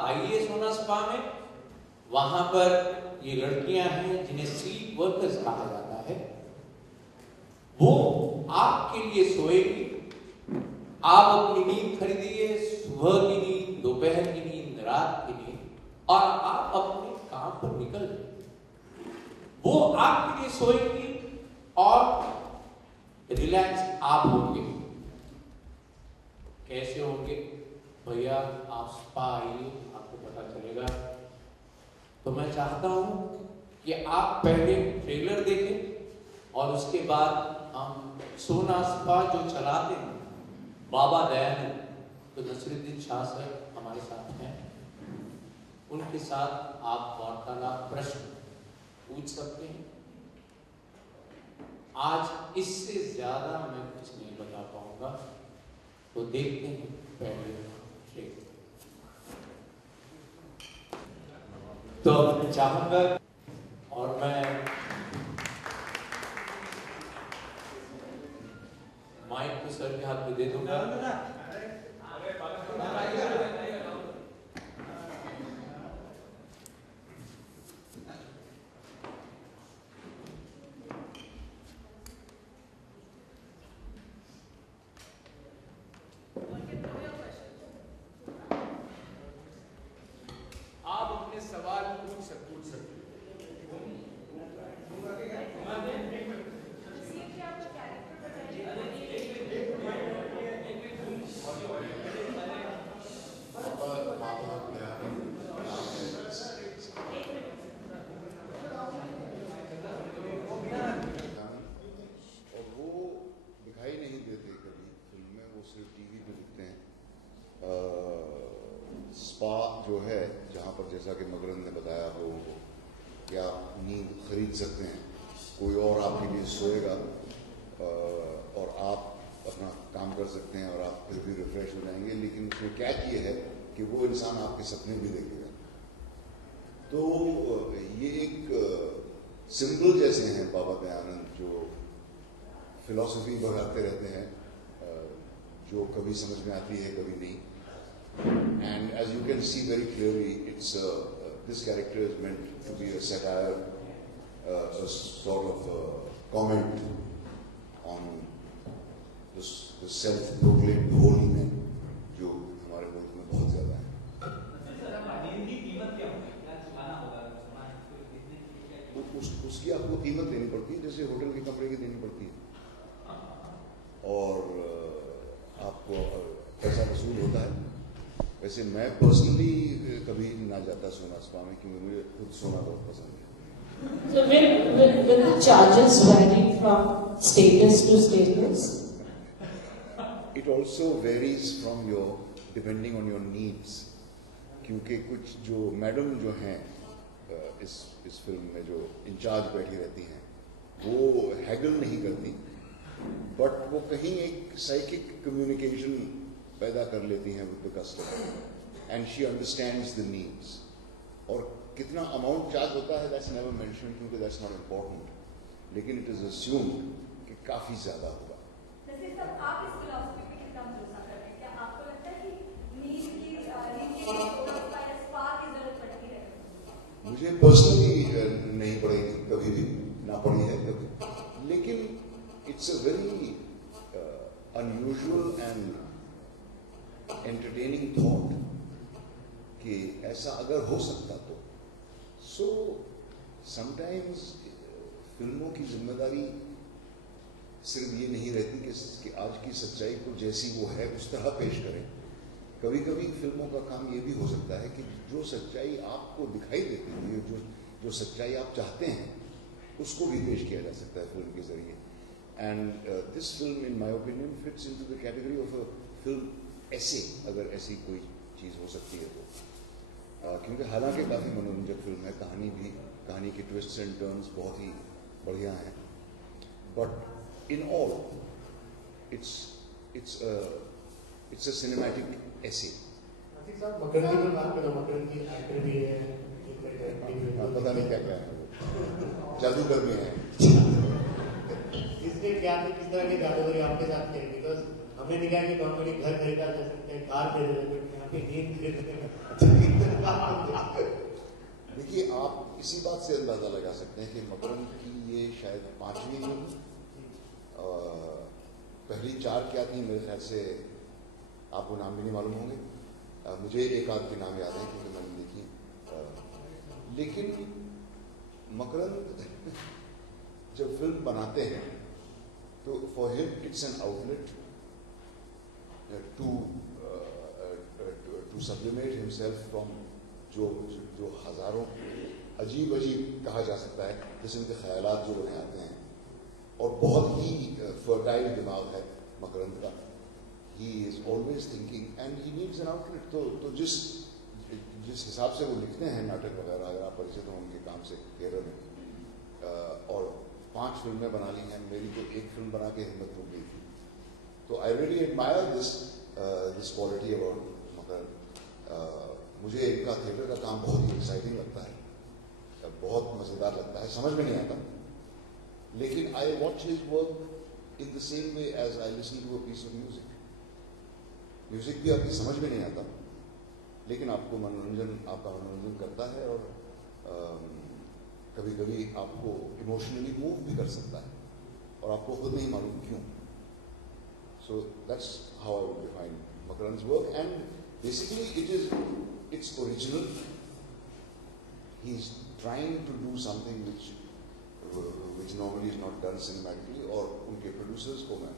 आईएएस होना स्पा में, वहां पर ये लड़कियां हैं जिन्हें स्लीप वर्कर्स कहा जाता है, वो आपके लिए सोएगी। आप अपनी नींद खरीदिए, सुबह की नींद, दोपहर की नींद, रात की नींद, और आप अपने काम पर निकल जाए। वो आपके लिए सोएंगी और रिलैक्स आप होंगे। कैसे होंगे भैया? आप स्पा आइए, आपको पता चलेगा। तो मैं चाहता हूं कि आप पहले ट्रेलर देखें और उसके बाद हम सोना स्पा जो चलाते हैं बाबा दयानंद, तो नसीरुद्दीन शाह सर हमारे साथ हैं, उनके साथ आप वार्तालाप, प्रश्न पूछ सकते हैं। आज इससे ज्यादा मैं कुछ नहीं बता पाऊंगा, तो देखते हैं पहले ट्रेलर। तो मैं चाहूंगा और मैं माइक तो सर के हाथ में दे दूंगा। आप अपने सवाल पूछ सकते। स्पा जो है, जहाँ पर जैसा कि मगरंद ने बताया लोगों को कि आप नींद खरीद सकते हैं, कोई और आपके लिए सोएगा और आप अपना काम कर सकते हैं और आप फिर भी रिफ्रेश हो जाएंगे। लेकिन उसमें कैच ये है कि वो इंसान आपके सपने भी देखेगा। तो ये एक सिंबल जैसे हैं बाबा दयानंद, जो फिलॉसफी बढ़ाते रहते हैं, जो कभी समझ में आती है कभी नहीं। And as you can see very clearly, it's this character is meant to be a satire, a sort of comment on the self-proclaimed holy men, जो हमारे मुल्क में बहुत ज्यादा है। उसकी आपको कीमत देनी पड़ती है, जैसे होटल के कमरे की देनी पड़ती है, और आपको पैसा वसूल होता है। वैसे मैं पर्सनली कभी ना जाता सोना स्पा में, क्योंकि मुझे खुद सोना बहुत पसंद है। So will the charges vary from status to status? It also varies from your, depending on your needs. क्योंकि कुछ जो मैडम जो हैं इस फिल्म में जो इंचार्ज बैठी रहती हैं, वो हैगल नहीं करती, बट वो कहीं एक साइकिक कम्युनिकेशन पैदा कर लेती हैं with the customer, and she understands the needs. और कितना अमाउंट चार्ज होता है दैट्स नेवर मेंशन, क्योंकि दैट्स नॉट इम्पोर्टेंट, लेकिन इट इज अज्यूम्ड कि काफी ज्यादा होगा। आप इस फिलॉसफी पे कितना भरोसा करते हैं? क्या आपको लगता है कि नींद की स्पा की जरूरत पड़ती है? मुझे पर्सनली नहीं पड़ेगी, कभी भी ना पड़ी है कभी, लेकिन it's a very unusual and entertaining thought कि ऐसा अगर हो सकता तो। सो समटाइम्स फिल्मों की जिम्मेदारी सिर्फ ये नहीं रहती कि आज की सच्चाई को जैसी वो है उस तरह पेश करें। कभी कभी फिल्मों का काम ये भी हो सकता है कि जो सच्चाई आपको दिखाई देती है, जो सच्चाई आप चाहते हैं, उसको भी पेश किया जा सकता है फिल्म के जरिए। And this film, in my opinion, fits into the category of a film essay, अगर ऐसी कोई चीज़ हो सकती है तो, क्योंकि हालांकि काफ़ी मनोरंजक फिल्म है, कहानी के ट्विस्ट्स एंड टर्न्स बहुत ही बढ़िया हैं, but in all it's a cinematic essay. मकरंद की बात करो, मकरंद की एक्टर भी है, पता नहीं क्या है वो, जादूगर भी है। इसके क्या किस तरह के जादूगरी आपके साथ करेंगे? बिकॉज हमने देखा है कि नॉर्मली घर खरीदा जा सकते हैं, कार खरीद सकते हैं, यहाँ पे नींद खरीदते हैं। देखिए, आप इसी बात से अंदाजा लगा सकते हैं कि मकरंद की ये शायद 5वीं फिल्म, पहली 4 क्या थी मेरे ख्याल से आपको नाम भी नहीं मालूम होंगे, मुझे एक आध के नाम याद है क्योंकि मैंने देखी, लेकिन मकरंद जब फिल्म बनाते हैं तो for him it's an outlet to sublimate himself from जो हजारों अजीब कहा जा सकता है किस्म के ख्यालात जो उन्हें आते हैं, और बहुत ही फर्टाइल दिमाग है मकरंद का। He is always thinking and he needs an outlet. तो जिस हिसाब से वो लिखते हैं नाटक वगैरह, अगर आप परिचित हो उनके काम से केरल में, और 5 फिल्में बना ली हैं, मेरी तो एक फिल्म बना के हिम्मत रुक गई थी। तो I really admire this quality about Makarand. मुझे इनका थिएटर का काम बहुत ही एक्साइटिंग लगता है, बहुत मज़ेदार लगता है, समझ में नहीं आता, लेकिन I watch his work in the same way as I listen to a piece of music. Music भी आपकी समझ में नहीं आता, लेकिन आपका मनोरंजन करता है, और कभी कभी आपको इमोशनली मूव भी कर सकता है, और आपको खुद नहीं मालूम क्यों। So that's how I would define Makarand's work, and basically it's original. He's trying to do something which normally is not done cinematically, और उनके producers को मैं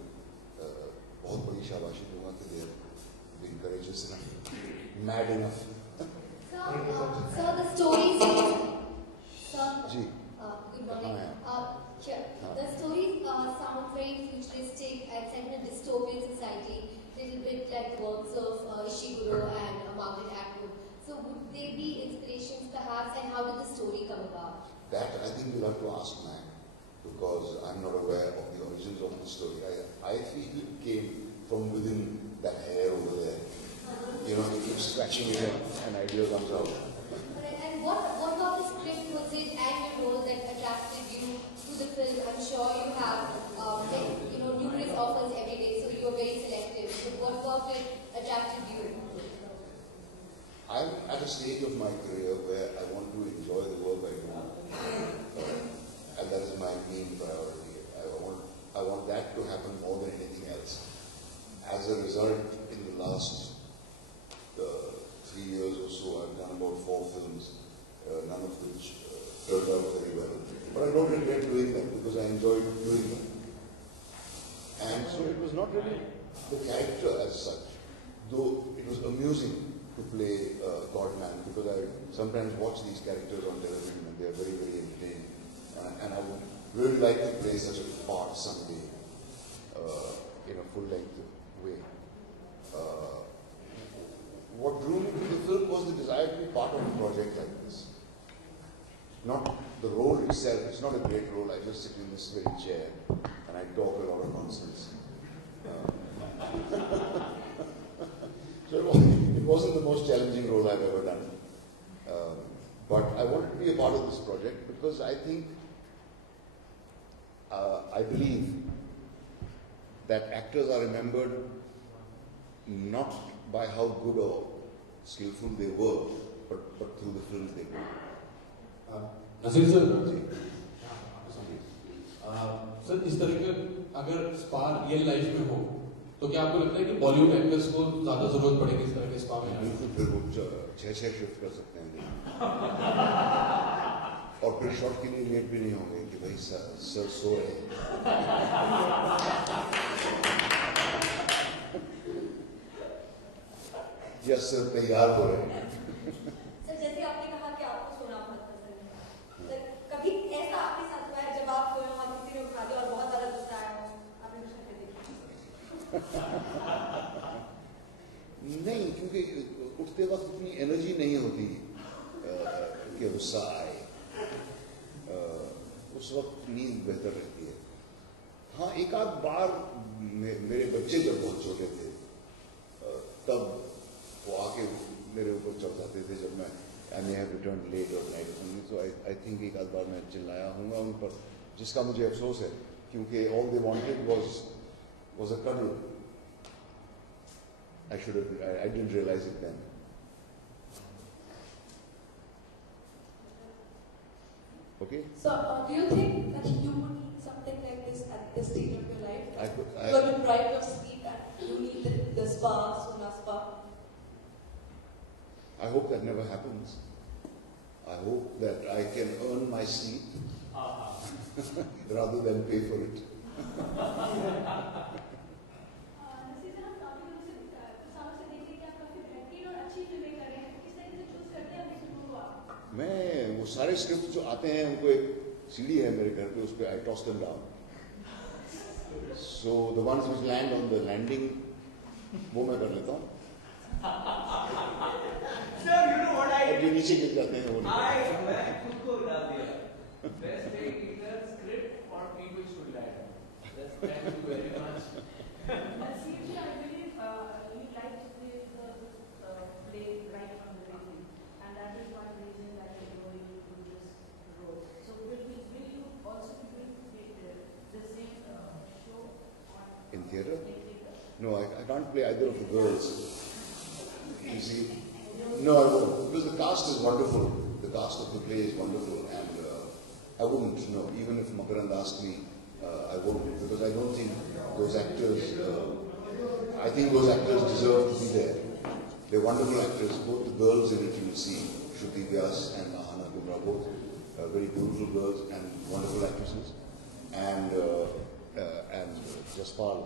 बहुत बड़ी शाबाशी दूंगा कि they have been courageous enough, mad enough. So the stories. जी, Good morning. हाँ, The stories sound very futuristic and set in a dystopian society, little bit like the works of Ishiguro and Margaret Atwood. So would they be inspirations perhaps, and how did the story come about? that I think you'll have to ask Mac, because I'm not aware of the origins of the story. I feel it came from within that hair over there. You know, you keep scratching it and an idea comes out. And what about the script? Was it and your role that attracted you to the film? I'm sure you have numerous offers every day, so you're very selective. So what about it attracted you? I'm at a stage of my career where I want to enjoy the work I do, and that is my main priority. I want that to happen more than anything else. As a result, in the last 3 years or so, I've done about 4 films, none of which turned out very well. But I don't regret doing them because I enjoyed doing them. And so it was not really the character as such, though it was amusing to play Godman, because I sometimes watch these characters on television and they are very, very entertaining. And I would really like to play such a part someday in a full-length way. What drew me to the film was the desire to be part of a project like this. Not the role itself, it's not a great role, I just sit in this very chair and I talk a lot of nonsense. So it wasn't the most challenging role I've ever done. But I wanted to be a part of this project because I think, I believe that actors are remembered not by how good or skillful they were, but through the films they made. Naseer sir, sir इस तरह के अगर spar real life में हो तो क्या आपको लगता है कि बॉलीवुड एक्टर्स को ज्यादा जरूरत पड़ेगी इस तरह के स्पार में? बिल्कुल, फिर वो 6 शिफ्ट कर सकते हैं और फिर शॉट के लिए लेट भी नहीं होंगे कि भाई सर सो रहे हैं। या सर तैयार हो रहे हैं। सर जैसे आपने कहा कि आपको सोना बहुत पसंद है, सर कभी ऐसा आपके साथ हुआ है जब आप किसी ने उठा दिया और बहुत ज्यादा गुस्सा आया हो नहीं, क्योंकि उठते वक्त इतनी एनर्जी नहीं होती कि गुस्सा आए। उस वक्त नींद बेहतर रहती है। हाँ, एक आध बार मेरे बच्चे जब बहुत छोटे थे तब वो आके मेरे ऊपर चढ़ जाते थे जब मैं आई मे हैव रिटर्न लेट और नाइट, तो आई थिंक एक आध बार मैं चिल्लाया हूँगा उन पर, जिसका मुझे अफसोस है, क्योंकि all they wanted was a cuddle. I didn't realize it then. Okay? So, do you think that you would need something like this at this stage of your life? You are deprived of sleep and you need the spa, Sona spa. I hope that never happens. I hope that I can earn my sleep rather than pay for it. Naseer साहब, काफी लोगों से कुछ सालों से देख रहे कि आप काफी बेहतरीन और अच्छी फिल्में कर रहे हैं, किस तरीके से चूज करते हैं अपने फिल्मों को आप? मैं वो सारे स्क्रिप्ट जो आते हैं उनको एक सीडी है मेरे घर पे, उस पर I toss them down, so the ones which land on the landing वो मैं कर लेता हूँ, Sir, you know what I और जो नीचे गिर जाते हैं वो नहीं। मैं खुद को बता दिया। Best thing either script or people should land. Thank you very much. Nasiir ji, I believe you like to play the play right from the beginning, and that is one reason that you know you do this role. So will you also be doing the same show on In theatre? in theatre? No, I can't play either of the girls. You see? No, I won't. Because the cast is wonderful. The cast of the play is wonderful. And I wouldn't, no. Even if Makarand asked me, I won't. Because I don't think those actors, I think those actors deserve to be there. They're wonderful actors. Both the girls in it you will see, Shruti Vyas and Ahana Gumra, both very beautiful girls and wonderful actresses. And Jaspal.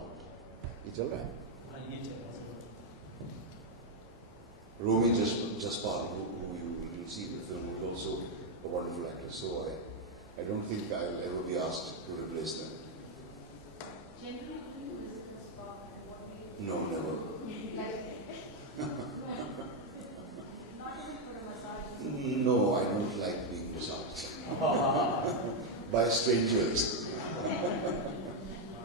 ये चल रहा है? Romi Jaspal, who you will see in the film, is also a wonderful actress. So I don't think I'll ever be asked to replace them. Generally, do you discuss about what we No, never. like? Not even for a massage. No, I don't like being massaged by strangers.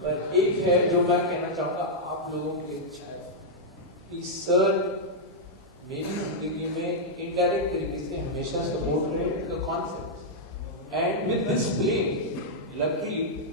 पर एक है जो मैं कहना चाहूँगा आप लोगों के कि सर मेरी जिंदगी में इनडायरेक्ट तरीके से हमेशा सपोर्ट रहे the concept and with this play luckily